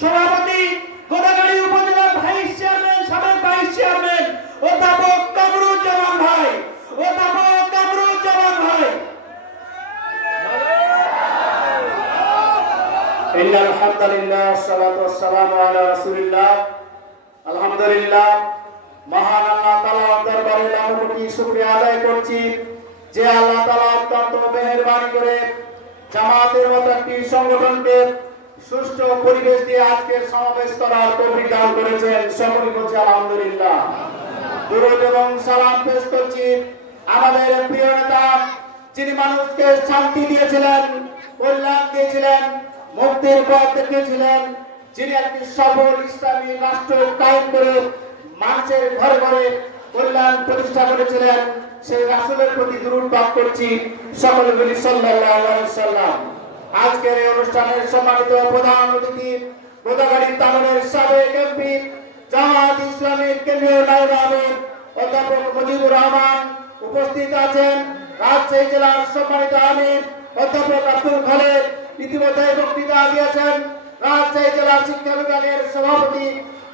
সভাপতি, গোদাগাড়ী উপজেলা vice chairman, সাবেক ভাইস চেয়ারম্যান অধ্যাপক কামরুজ্জামান ভাই, অধ্যাপক কামরুজ্জামান ভাই। ইন্নাল হামদুলিল্লাহ সালাতু ওয়াসসালামু আলা রাসূলিল্লাহ। আলহামদুলিল্লাহ, মহান আল্লাহ তাআলার দরবারে লাখ কোটি শুকরিয়া আদায় করছি যে আল্লাহ তাআলা অত্যন্ত মেহেরবানি করে জামাতের মতো একটি সংগঠনকে সুষ্ঠু পরিবেশ দিয়ে আজকের সমাবেশ করার তৌফিক দান করেছেন। সকলে বলছি আলহামদুলিল্লাহ। দুরূদ এবং সালাম পেশ করছি আমাদের প্রিয় নেতা, যিনি মানুষকে শান্তি দিয়েছিলেন, কল্যাণ দিয়েছিলেন, মুক্তির পথ দেখিয়েছিলেন, যিনি একটি সফল ইসলামী রাষ্ট্র কায়েম করে মানুষের ঘরে ঘরে কল্যাণ প্রতিষ্ঠা করেছিলেন, সেই রাসূলের প্রতি দুরূদ পাঠ করছি। সকলে বলি সাল্লাল্লাহু আলাইহি ওয়াসাল্লাম। আজকের এই অনুষ্ঠানের সম্মানিত প্রধান অতিথি গোদাগাড়ী তানোরের সাবেক এমপি, জামাত ইসলামীর কেন্দ্রীয় নায়েব আমির অধ্যাপক মুজিবুর রহমান, উপস্থিত আছেন রাজশাহী জেলার সম্মানিত আমির অধ্যাপক আব্দুল খালেদ, ইতিমধ্যে বক্তৃতা দিয়েছেন রাজশাহী জেলা শিক্ষা বিভাগের সভাপতি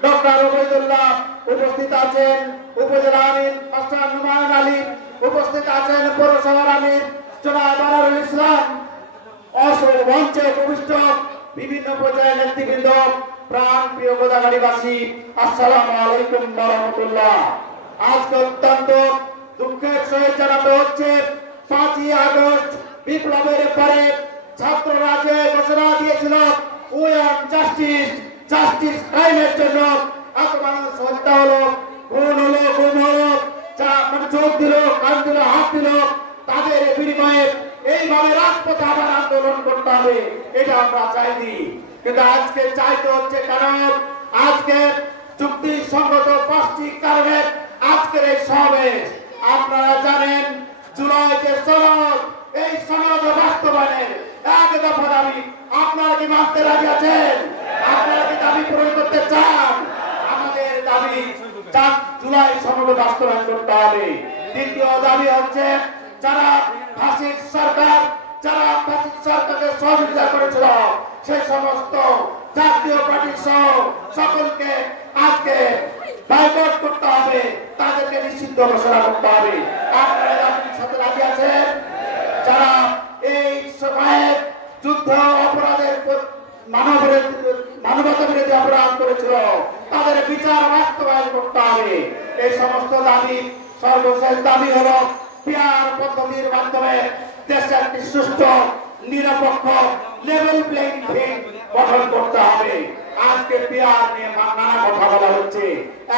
ডক্টর ওবায়দুল্লাহ, উপস্থিত আছেন উপজেলা আমির মাস্টার নুমায়ন আলী, উপস্থিত আছেন পৌরসভার আমির জনাব আনোয়ারুল ইসলাম, মঞ্চে উপবিষ্ট বিভিন্ন পর্যায়ের নেতৃবৃন্দ, প্রাণ প্রিয় গোদাগাড়ীবাসী, আসসালামু আলাইকুম ওয়া রাহমাতুল্লাহ। আজকে অত্যন্ত দুঃখের সহিত জানাতে হচ্ছে 5ই আগস্ট বিপ্লবের পরে ছাত্ররা যে ঘোষণা দিয়েছিল উই ওয়ান্ট জাস্টিস, জাস্টিস ক্রাইমের জন্য এত মানুষ হত্যা হলো, খুন হলো, গুম হলো, চোখ দিল, কান দিল, হাত দিল, তাদের বিনিময়ে এইভাবে রাজপথে আবার আন্দোলন করতে হবে, এটা আমরা চাইনি। কিন্তু আজকে চাইতে হচ্ছে কারণ আজকে চুক্তিসঙ্গত 5টি কারণে আজকের এই সমাবেশ। আপনারা জানেন জুলাই যে সনদ, এই সনদ বাস্তবায়নের এক দফা দাবি আপনারা কি মানতে রাজি আছেন? আপনারা কি দাবি পূরণ করতে চান? আমাদের দাবি জুলাই সনদ বাস্তবায়ন করতে হবে। দ্বিতীয় দাবি হচ্ছে যারা ফাঁসির সরকার, যারা ফাঁসির সরকারকে সহযোগিতা করেছিল সেই সমস্ত জাতীয় পার্টি সহ সকলকে আজকে বয়কট করতে হবে, তাদেরকে নিষিদ্ধ ঘোষণা করতে হবে। আপনারা দাবির সাথে রাজি আছেন? যারা এই সময়ে যুদ্ধ অপরাধের মানবতা বিরোধী অপরাধ করেছিল তাদের বিচার বাস্তবায়ন করতে হবে। এই সমস্ত দাবি, সর্বশেষ দাবি হলো পিয়ার পদ্ধতির মাধ্যমে দেশে একটি সুষ্ঠু, নিরপেক্ষ, লেভেল প্লেইং ফিল্ড গঠন করতে হবে। আজকে পিয়ার নিয়ে নানা কথা বলা হচ্ছে।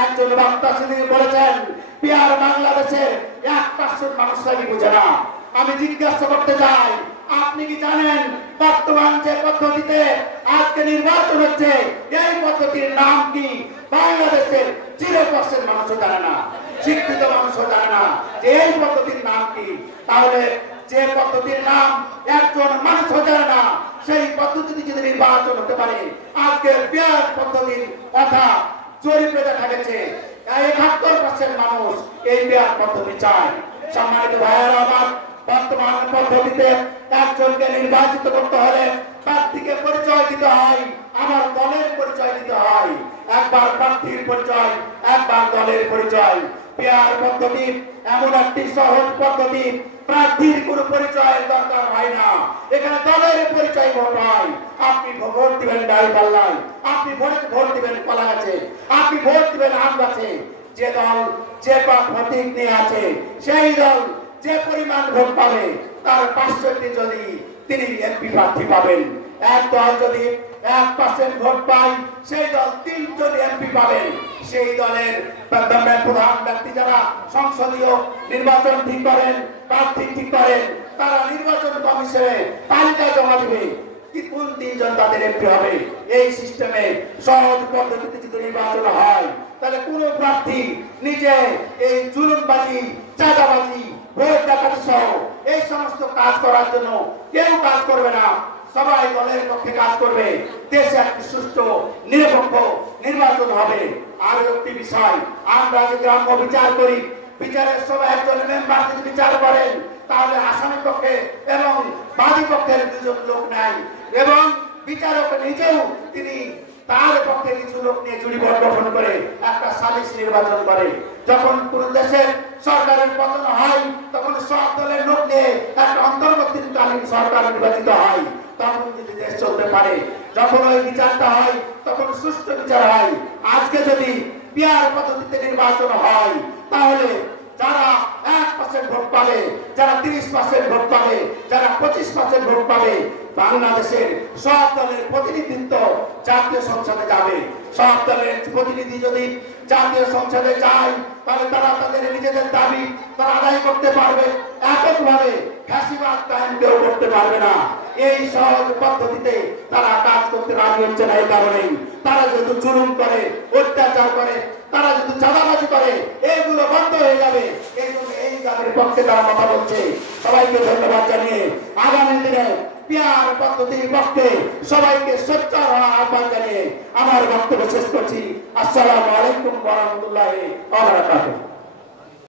একজন বক্তা সেদিন বলেছেন পিয়ার বাংলাদেশের 1% মানুষ নাকি বুঝে না। আমি জিজ্ঞাসা করতে চাই, আপনি কি জানেন বর্তমান যে পদ্ধতিতে আজকে নির্বাচন হচ্ছে এই পদ্ধতির নাম কি? বাংলাদেশের 0% মানুষও জানে না, শিক্ষিত মানুষও জানে না যে এই পদ্ধতির নাম কি। তাহলে যে পদ্ধতির নাম একজন মানুষও জানে না, সেই পদ্ধতিতে যদি নির্বাচন হতে পারে, আজকে পিয়ার পদ্ধতির কথা জরিপে দেখা গেছে 71% মানুষ এই পিয়ার পদ্ধতি চায়। সম্মানিত ভাইয়েরা আমার, বর্তমান পদ্ধতিতে একজনকে নির্বাচিত করতে হলে প্রার্থীকে পরিচয় দিতে হয়, আমার দলের পরিচয় দিতে হয়। একবার প্রার্থীর পরিচয়, একবার দলের পরিচয়। পিয়ার পদ্ধতি এমন একটি সহজ পদ্ধতি, প্রার্থীর কোনো পরিচয়ের দরকার হয় না, এখানে দলের পরিচয় ভোট হয়। আপনি ভোট দিবেন ডাইপাল্লায়, আপনি ভোট দিবেন কলা গাছে, আপনি ভোট দিবেন আম গাছে। যে দল যে প্রতীক নিয়ে আছে সেই দল যে পরিমাণ ভোট পাবে তার 500টি যদি তিনি এমপি প্রার্থী পাবেন। এক দল যদি 1% ভোট পায় সেই দল 3 জন এমপি পাবেন। সেই দলের প্রধান ব্যক্তি যারা সংসদীয় নির্বাচন ঠিক করেন, প্রার্থী ঠিক করেন, তারা নির্বাচন কমিশনে তালিকা জমা দিবে কি কোন 3 জন তাদের এমপি হবে। এই সিস্টেমে সহজ পদ্ধতিতে যদি নির্বাচন হয় তাহলে কোন প্রার্থী নিজে এই জুলুমবাজি, চাঁদাবাজি, ভোট ডাকাতি সহ এই সমস্ত কাজ করার জন্য কেউ কাজ করবে না। সবাই দলের পক্ষে কাজ করবে, দেশে একটি সুষ্ঠু, নিরপেক্ষ নির্বাচন হবে। আর একটি বিষয়, আমরা যে গ্রাম্য বিচার করি, বিচারের সময় একজন মেম্বার যদি বিচার করেন তাহলে আসামি পক্ষে এবং বাদী পক্ষের 2 জন লোক নাই এবং বিচারক নিজেও তিনি তার পক্ষে কিছু লোক নিয়ে জুরিবোর্ড গঠন করে একটা সালিস নির্বাচন করে। যখন কোন দেশের সরকারের পতন হয় তখন সব দলের লোক নিয়ে একটা অন্তর্বর্তীকালীন সরকার নির্বাচিত হয়, তখন যদি দেশ চলতে পারে। যখন ওই বিচারটা হয় তখন সুষ্ঠু বিচার হয়। আজকে যদি পিয়ার পদ্ধতিতে নির্বাচন হয় তাহলে যারা 1% ভোট পাবে, যারা 30% ভোট পাবে, যারা 25% ভোট পাবে, বাংলাদেশের সব দলের প্রতিনিধিত্ব জাতীয় সংসদে যাবে। সব দলের প্রতিনিধি যদি জাতীয় সংসদে যায় তাহলে তারা তাদের নিজেদের দাবি তারা আদায় করতে পারবে। এককভাবে ফ্যাসিবাদ কায়েম কেউ করতে পারবে না। এই সহজ পদ্ধতিতে তারা কাজ করতে রাজি হচ্ছে না। এই কারণেই তারা যেহেতু জুলুম করে, অত্যাচার করে, তারা যদি চাঁদাবাজি করে, এইগুলো বন্ধ হয়ে যাবে। এই জন্য এই দাবির পক্ষে তারা কথা বলছে। সবাইকে ধন্যবাদ জানিয়ে আগামী দিনে পিয়ার পদ্ধতির পক্ষে সবাইকে সোচ্চার হওয়ার আহ্বান জানিয়ে আমার বক্তব্য শেষ করছি। আসসালামু আলাইকুম ওয়া রাহমাতুল্লাহি ওয়া বারাকাতুহু।